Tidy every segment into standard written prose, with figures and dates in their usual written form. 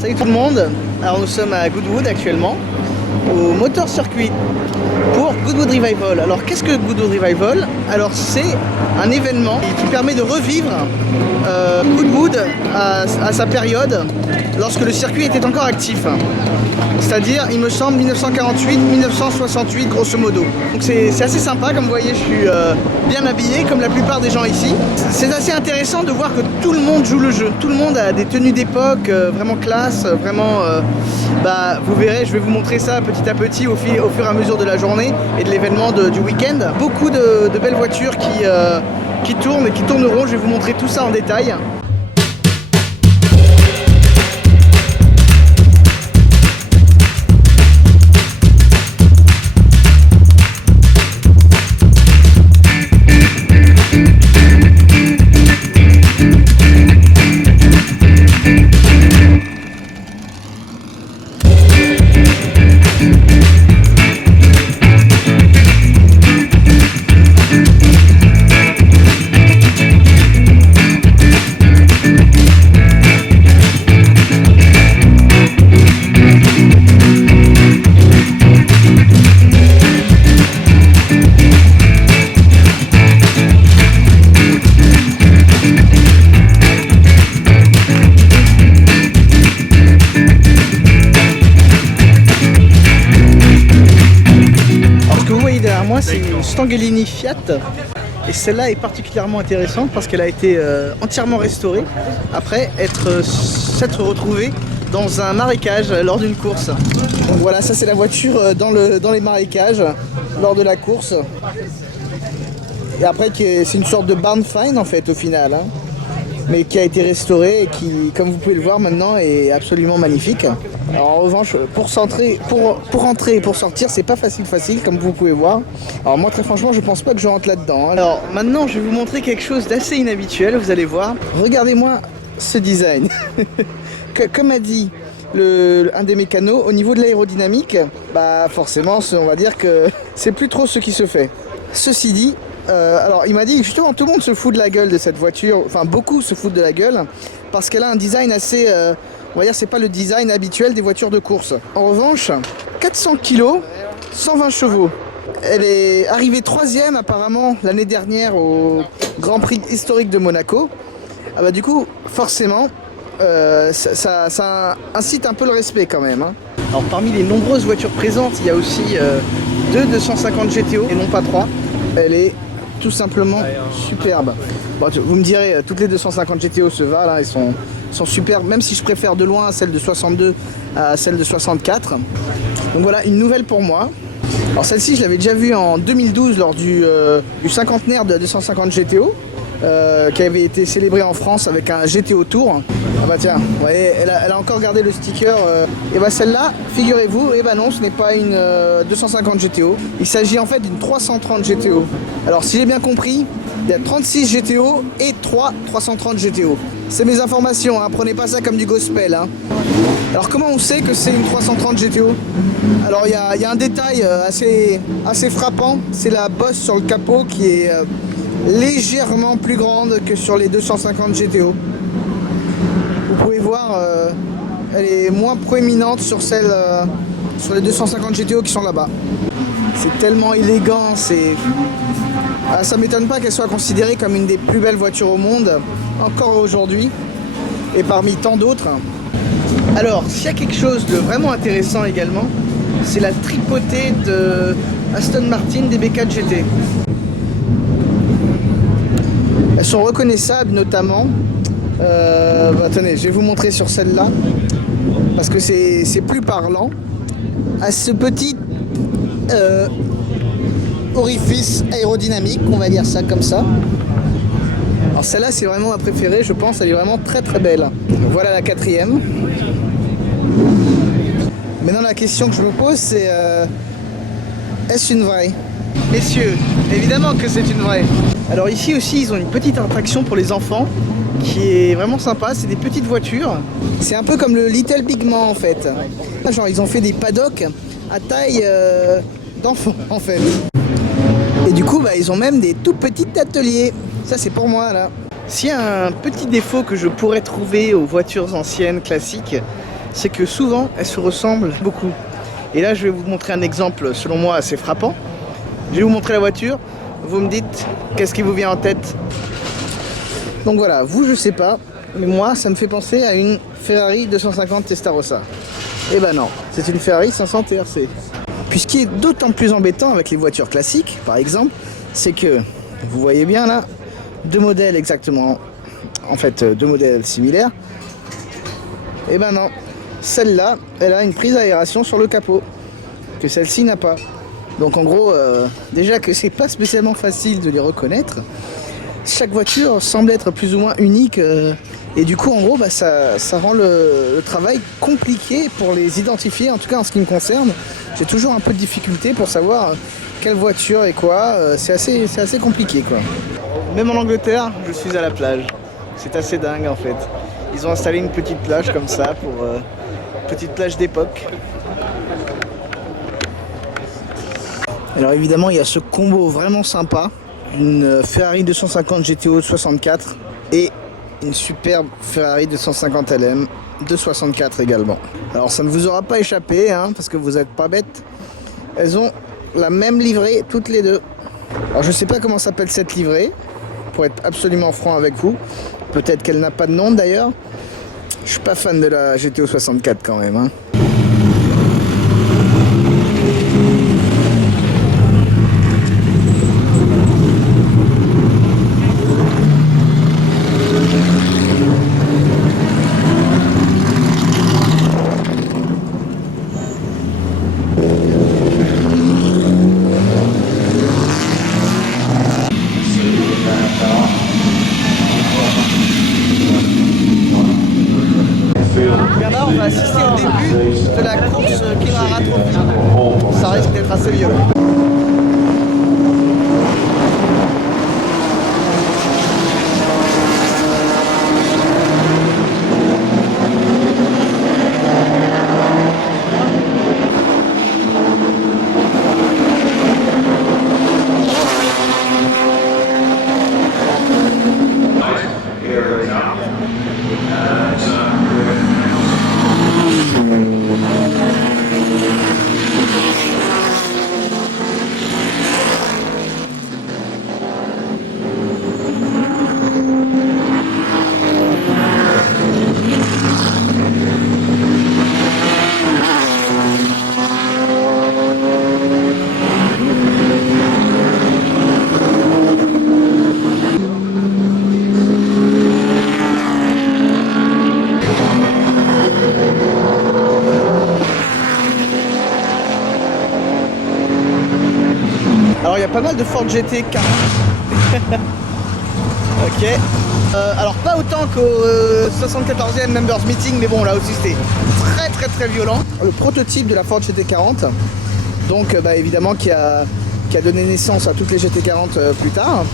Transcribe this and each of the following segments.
Salut tout le monde, alors nous sommes à Goodwood actuellement, au Motor Circuit pour Goodwood Revival. Alors qu'est-ce que Goodwood Revival? Alors c'est un événement qui permet de revivre Goodwood à sa période lorsque le circuit était encore actif. C'est-à-dire, il me semble, 1948-1968 grosso modo. Donc c'est assez sympa, comme vous voyez, je suis bien habillé comme la plupart des gens ici. C'est assez intéressant de voir que tout le monde joue le jeu. Tout le monde a des tenues d'époque, vraiment classe, vraiment... vous verrez, je vais vous montrer ça petit à petit au fur et à mesure de la journée et de l'événement du week-end. Beaucoup de belles voitures qui tournent et qui tourneront, je vais vous montrer tout ça en détail. C'est une Stanghellini Fiat et celle-là est particulièrement intéressante parce qu'elle a été entièrement restaurée après s'être retrouvée dans un marécage lors d'une course. Donc voilà, ça c'est la voiture dans les marécages lors de la course. Et après c'est une sorte de barn find en fait au final, hein, mais qui a été restaurée et qui, comme vous pouvez le voir maintenant, est absolument magnifique. Alors en revanche, pour rentrer et pour sortir, c'est pas facile comme vous pouvez voir. Alors moi très franchement, je pense pas que je rentre là-dedans. Alors maintenant, je vais vous montrer quelque chose d'assez inhabituel, vous allez voir. Regardez-moi ce design. Comme a dit un des mécanos, au niveau de l'aérodynamique, forcément, on va dire que c'est plus trop ce qui se fait. Ceci dit, alors il m'a dit justement tout le monde se fout de la gueule de cette voiture, enfin beaucoup se foutent de la gueule, parce qu'elle a un design assez... on va dire c'est pas le design habituel des voitures de course. En revanche, 400 kg, 120 chevaux. Elle est arrivée 3e apparemment l'année dernière au Grand Prix historique de Monaco. Du coup, forcément, ça incite un peu le respect quand même, hein. Alors parmi les nombreuses voitures présentes, il y a aussi deux 250 GTO et non pas 3. Elle est tout simplement superbe. Bon, vous me direz, toutes les 250 GTO se valent, hein, elles sont superbes, même si je préfère de loin celle de 62 à celle de 64. Donc voilà, une nouvelle pour moi. Alors celle-ci, je l'avais déjà vue en 2012 lors du cinquantenaire de 250 GTO, qui avait été célébré en France avec un GTO Tour. Ah bah tiens, vous voyez, elle a encore gardé le sticker. Et bah celle-là, figurez-vous, non, ce n'est pas une 250 GTO. Il s'agit en fait d'une 330 GTO. Alors si j'ai bien compris, il y a 36 GTO et 330 GTO. C'est mes informations, hein, prenez pas ça comme du gospel, hein. Alors comment on sait que c'est une 330 GTO? Alors il y a un détail assez frappant, c'est la bosse sur le capot qui est légèrement plus grande que sur les 250 GTO. Vous pouvez voir, elle est moins proéminente sur sur les 250 GTO qui sont là-bas. C'est tellement élégant, ça m'étonne pas qu'elle soit considérée comme une des plus belles voitures au monde, encore aujourd'hui, et parmi tant d'autres. Alors, s'il y a quelque chose de vraiment intéressant également, c'est la tripotée de Aston Martin DB4 GT. Elles sont reconnaissables notamment. Attendez, je vais vous montrer sur celle-là, parce que c'est plus parlant. À ce petit orifice aérodynamique, on va dire ça comme ça. Alors celle-là, c'est vraiment ma préférée, je pense, elle est vraiment très très belle. Voilà la 4e. Maintenant la question que je me pose c'est est-ce une vraie? Messieurs, évidemment que c'est une vraie. Alors ici aussi ils ont une petite attraction pour les enfants qui est vraiment sympa, c'est des petites voitures. C'est un peu comme le Little Big Man en fait. Genre ils ont fait des paddocks à taille d'enfant en fait. Et du coup ils ont même des tout petits ateliers. Ça, c'est pour moi, là. S'il y a un petit défaut que je pourrais trouver aux voitures anciennes, classiques, c'est que souvent, elles se ressemblent beaucoup. Et là, je vais vous montrer un exemple, selon moi, assez frappant. Je vais vous montrer la voiture. Vous me dites qu'est-ce qui vous vient en tête. Donc voilà, vous, je sais pas. Mais moi, ça me fait penser à une Ferrari 250 Testarossa. Eh ben non, c'est une Ferrari 500 TRC. Puis ce qui est d'autant plus embêtant avec les voitures classiques, par exemple, c'est que, vous voyez bien là, deux modèles exactement, en fait deux modèles similaires. Eh ben non, celle-là, elle a une prise d'aération sur le capot, que celle-ci n'a pas. Donc en gros, déjà que c'est pas spécialement facile de les reconnaître, chaque voiture semble être plus ou moins unique, et du coup en gros ça rend le travail compliqué pour les identifier, en tout cas en ce qui me concerne. J'ai toujours un peu de difficulté pour savoir quelle voiture et quoi, c'est assez compliqué quoi. Même en Angleterre, je suis à la plage. C'est assez dingue en fait. Ils ont installé une petite plage comme ça, pour petite plage d'époque. Alors évidemment, il y a ce combo vraiment sympa, une Ferrari 250 GTO 64 et une superbe Ferrari 250 LM de 64 également. Alors ça ne vous aura pas échappé, hein, parce que vous n'êtes pas bêtes. Elles ont la même livrée toutes les deux. Alors je sais pas comment s'appelle cette livrée, pour être absolument franc avec vous. Peut-être qu'elle n'a pas de nom d'ailleurs. Je suis pas fan de la GTO 64 quand même, hein. Bernard, on va assister au début de la course Kinrara Trophy. Ça risque d'être assez violent. Alors il y a pas mal de Ford GT 40. Ok. Alors pas autant qu'au 74e Members Meeting, mais bon là aussi c'était très violent. Le prototype de la Ford GT40, donc évidemment qui a donné naissance à toutes les GT40 plus tard.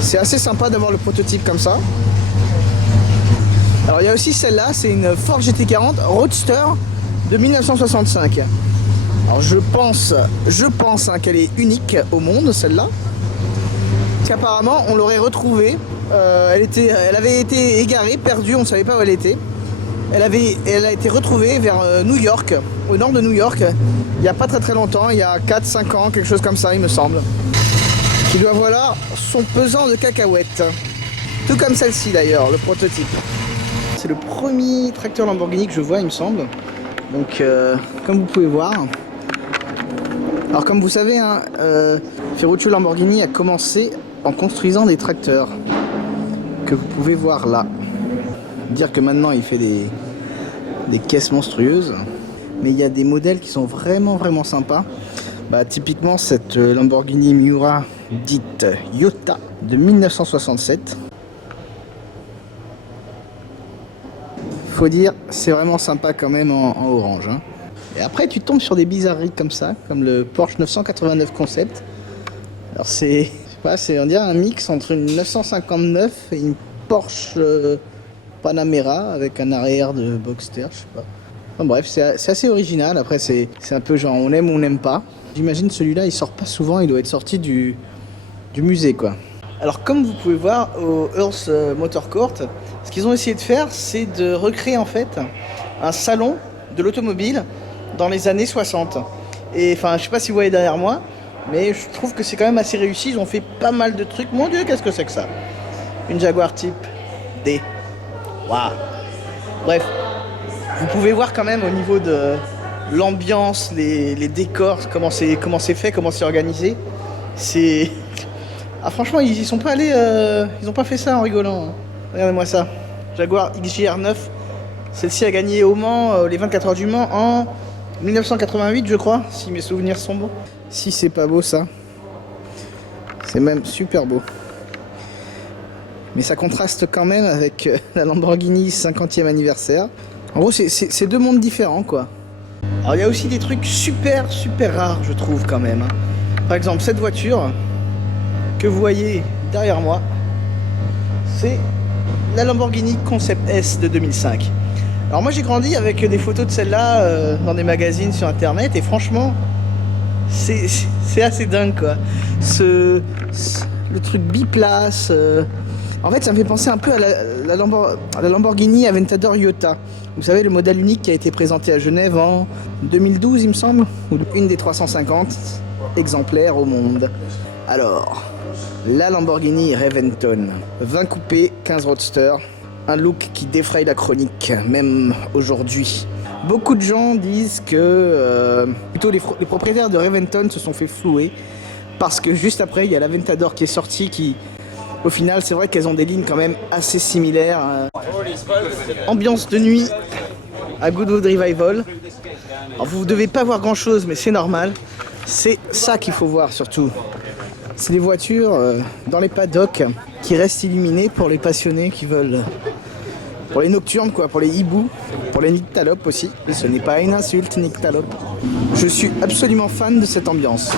C'est assez sympa d'avoir le prototype comme ça. Alors il y a aussi celle-là, c'est une Ford GT40 Roadster de 1965. Alors je pense qu'elle est unique au monde, celle-là. Parce qu'apparemment on l'aurait retrouvée, elle avait été égarée, perdue, on ne savait pas où elle était. Elle a été retrouvée vers New York, au nord de New York, il n'y a pas très longtemps, il y a 4-5 ans, quelque chose comme ça il me semble. Qui doit valoir son pesant de cacahuètes. Tout comme celle-ci d'ailleurs, le prototype. C'est le premier tracteur Lamborghini que je vois il me semble. Donc comme vous pouvez voir. Alors comme vous savez, hein, Ferruccio Lamborghini a commencé en construisant des tracteurs que vous pouvez voir là. Dire que maintenant il fait des caisses monstrueuses, mais il y a des modèles qui sont vraiment sympas. Typiquement cette Lamborghini Miura dite Iota de 1967. Faut dire, c'est vraiment sympa quand même en orange, hein. Et après tu tombes sur des bizarreries comme ça, comme le Porsche 989 Concept. Alors c'est, on dirait un mix entre une 959 et une Porsche Panamera avec un arrière de Boxster, je sais pas. Enfin, bref, c'est assez original. Après c'est un peu genre on aime ou on n'aime pas. J'imagine celui-là il sort pas souvent, il doit être sorti du du musée quoi. Alors comme vous pouvez voir au Earth Motor Court, ce qu'ils ont essayé de faire, c'est de recréer en fait un salon de l'automobile dans les années 60. Et enfin, je sais pas si vous voyez derrière moi, mais je trouve que c'est quand même assez réussi. Ils ont fait pas mal de trucs. Mon Dieu, qu'est-ce que c'est que ça? Une Jaguar Type D. Waouh. Bref, vous pouvez voir quand même au niveau de l'ambiance, les décors, comment c'est fait, comment c'est organisé. C'est... Ah franchement, ils y sont pas allés, ils ont pas fait ça en rigolant. Regardez-moi ça. Jaguar XJR 9. Celle-ci a gagné au Mans, les 24 heures du Mans en 1988 je crois, si mes souvenirs sont bons. Si c'est pas beau ça. C'est même super beau. Mais ça contraste quand même avec la Lamborghini 50e anniversaire. En gros c'est deux mondes différents quoi. Alors il y a aussi des trucs super rares je trouve quand même. Par exemple cette voiture que vous voyez derrière moi, c'est la Lamborghini Concept S de 2005. Alors moi j'ai grandi avec des photos de celle-là dans des magazines sur internet et franchement c'est assez dingue quoi. Le truc biplace. En fait ça me fait penser un peu à la Lamborghini Aventador Iota. Vous savez le modèle unique qui a été présenté à Genève en 2012 il me semble. Ou une des 350 exemplaires au monde. Alors, la Lamborghini Reventon. 20 coupés, 15 roadsters. Un look qui défraye la chronique, même aujourd'hui. Beaucoup de gens disent que plutôt les propriétaires de Reventon se sont fait flouer parce que juste après il y a l'Aventador qui est sorti qui, au final, c'est vrai qu'elles ont des lignes quand même assez similaires. Ambiance de nuit à Goodwood Revival. Alors vous devez pas voir grand chose mais c'est normal. C'est ça qu'il faut voir surtout. C'est des voitures dans les paddocks qui restent illuminées pour les passionnés qui veulent... Pour les nocturnes quoi, pour les hiboux, pour les nyctalopes aussi. Et ce n'est pas une insulte, nyctalope. Je suis absolument fan de cette ambiance.